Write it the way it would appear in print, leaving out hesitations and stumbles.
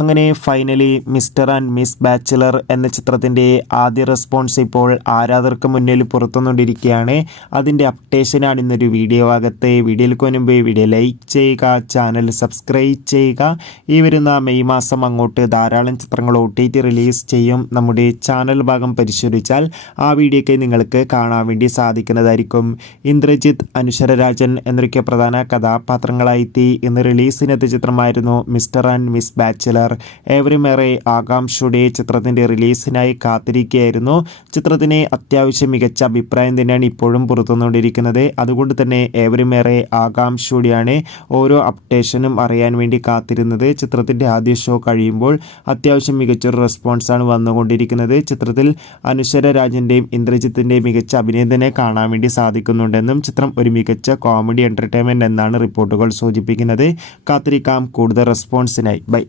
അങ്ങനെ finally mister and miss bachelor എന്ന ചിത്രത്തിൻ്റെ ആദ്യ റെസ്പോൺസ് ഇപ്പോൾ ആരാധകർക്ക് മുന്നിൽ പുറത്തുകൊണ്ടിരിക്കുകയാണ്. അതിൻ്റെ അപ്ഡേഷനാണ് ഇന്നൊരു വീഡിയോ ഭാഗത്ത്. വീഡിയോയിലേക്ക് മുൻപ് വീഡിയോ ലൈക്ക് ചെയ്യുക, ചാനൽ സബ്സ്ക്രൈബ് ചെയ്യുക. ഈ വരുന്ന മെയ് മാസം അങ്ങോട്ട് ധാരാളം ചിത്രങ്ങൾ OTT റിലീസ് ചെയ്യും. നമ്മുടെ ചാനൽ ഭാഗം പരിശോധിച്ചാൽ ആ വീഡിയോയ്ക്ക് നിങ്ങൾക്ക് കാണാൻ വേണ്ടി സാധിക്കുന്നതായിരിക്കും. ഇന്ദ്രജിത്ത്, അനശ്വര രാജൻ എന്നൊക്കെ പ്രധാന കഥാപാത്രങ്ങളായി ഇന്ന് റിലീസിനെത്തിയ ചിത്രമായിരുന്നു മിസ്റ്റർ ആൻഡ് മിസ് ബാച്ചിലർ. ഏവരും ഏറെ ആകാംക്ഷയോടെ ചിത്രത്തിൻ്റെ റിലീസിനായി കാത്തിരിക്കുകയായിരുന്നു. ചിത്രത്തിന് അത്യാവശ്യം മികച്ച അഭിപ്രായം തന്നെയാണ് ഇപ്പോഴും പുറത്തുവന്നുകൊണ്ടിരിക്കുന്നത്. അതുകൊണ്ട് തന്നെ ഏവരും ഏറെ ആകാംക്ഷയോടെയാണ് ഓരോ അപ്ഡേഷനും അറിയാൻ വേണ്ടി കാത്തിരുന്നത്. ചിത്രത്തിൻ്റെ ആദ്യ ഷോ കഴിയുമ്പോൾ അത്യാവശ്യം മികച്ചൊരു റെസ്പോൺസാണ് വന്നുകൊണ്ടിരിക്കുന്നത്. ചിത്രത്തിൽ അനശ്വര രാജൻ്റെയും ഇന്ദ്രജിത്തിൻ്റെയും മികച്ച അഭിനയം തന്നെ കാണാൻ വേണ്ടി സാധിക്കുന്നുണ്ടെന്നും ചിത്രം ഒരു മികച്ച കോമഡി എൻ്റർടൈൻമെൻറ്റ് എന്നാണ് റിപ്പോർട്ടുകൾ സൂചിപ്പിക്കുന്നത്. കാത്തിരിക്കാം കൂടുതൽ റെസ്പോൺസിനായി. ബൈ.